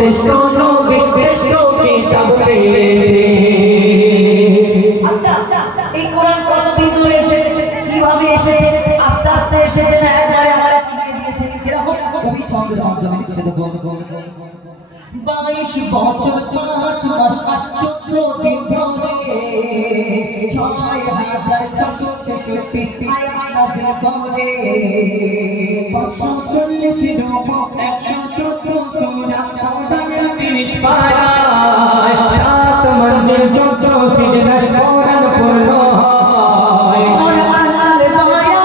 শ্রেষ্ঠ নবী শ্রেষ্ঠ কিতাব পেয়েছে। আচ্ছা, এই কোরআন কতদিন ধরে এসেছে, কিভাবে এসেছে, আস্তে আস্তে এসেছে না একবারে আমার পাঠিয়ে দিয়েছে? যেরকম কবি ছন্দের মাধ্যমে লিখছে, দেখো 22 বছর 5 মাস 14 দিন ধরে 6666 আয়াত নাযিল করে 540 রূপ 114 সূরা কোরআনের 30 পারা